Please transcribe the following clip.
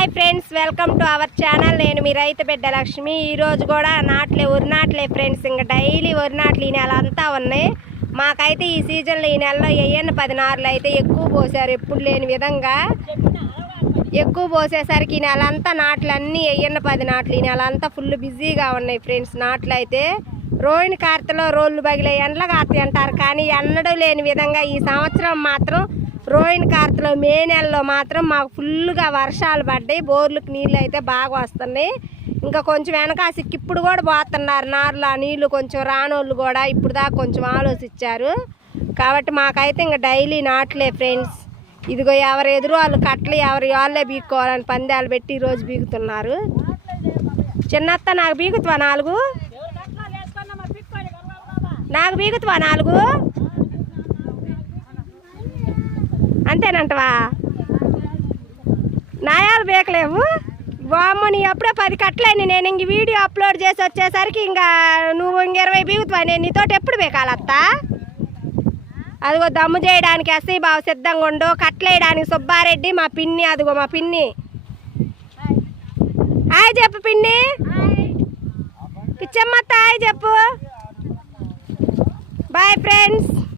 Hi friends welcome to our channel. నేను మీ రైతు బిడ్డ లక్ష్మి. ఈరోజు కూడా నాట్లే ఉరినాట్లే ఫ్రెండ్స్. ఇంకా డైలీ ఉరినాట్లు ఈ నెల అంతా ఉన్నాయి. మాకైతే ఈ సీజన్లో ఈ నెలలో వెయ్యన్న పదినారులు అయితే ఎక్కువ పోసారు. ఎప్పుడు లేని విధంగా ఎక్కువ పోసేసరికి ఈ నెల అంతా నాట్లు అన్నీ వెయ్యన్న పది నాట్లు ఈ నెల అంతా ఫుల్ బిజీగా ఉన్నాయి ఫ్రెండ్స్ నాట్లు అయితే. రోహిణి కార్తెలో రోళ్ళు పగిలే ఎండ్ల కార్తె అంటారు. కానీ ఎన్నడూ లేని విధంగా ఈ సంవత్సరం మాత్రం రోహిణి కార్తెలో మే నెలలో మాత్రం మాకు ఫుల్గా వర్షాలు పడ్డాయి. బోర్లకు నీళ్ళు అయితే బాగా వస్తున్నాయి. ఇంకా కొంచెం వెనకాసికి ఇప్పుడు కూడా పోతున్నారు. నార్లు ఆ నీళ్ళు కొంచెం రానోళ్ళు కూడా ఇప్పుడు దాకా కొంచెం ఆలోచించారు. కాబట్టి మాకైతే ఇంకా డైలీ నాట్లే ఫ్రెండ్స్. ఇదిగో ఎవరు ఎదురు వాళ్ళు కట్టలు ఎవరు వాళ్ళే బీక్కోవాలని పందాలు పెట్టి ఈరోజు బీగుతున్నారు. చిన్నత్త నాకు బీగుతావా నాలుగు? నాకు బీగుతావా నాలుగు? అంతేనంటవా? నాయాలు బేకలేవు. బామ్మ నీ అప్పుడే పది కట్టలేని. నేను ఇంక వీడియో అప్లోడ్ చేసి వచ్చేసరికి ఇంకా నువ్వు ఇంక ఇరవై బీగుతావా? నేను నీతోటి ఎప్పుడు బేకాలత్తా? అదిగో దమ్ము చేయడానికి ఎస్ఐ బాబు సిద్ధంగా ఉండు. కట్లేయడానికి సుబ్బారెడ్డి మా పిన్ని అదిగో మా పిన్ని. హాయ్ చెప్పు పిన్ని. పిచ్చమ్మత్త హాయ్ చెప్పు. Bye friends.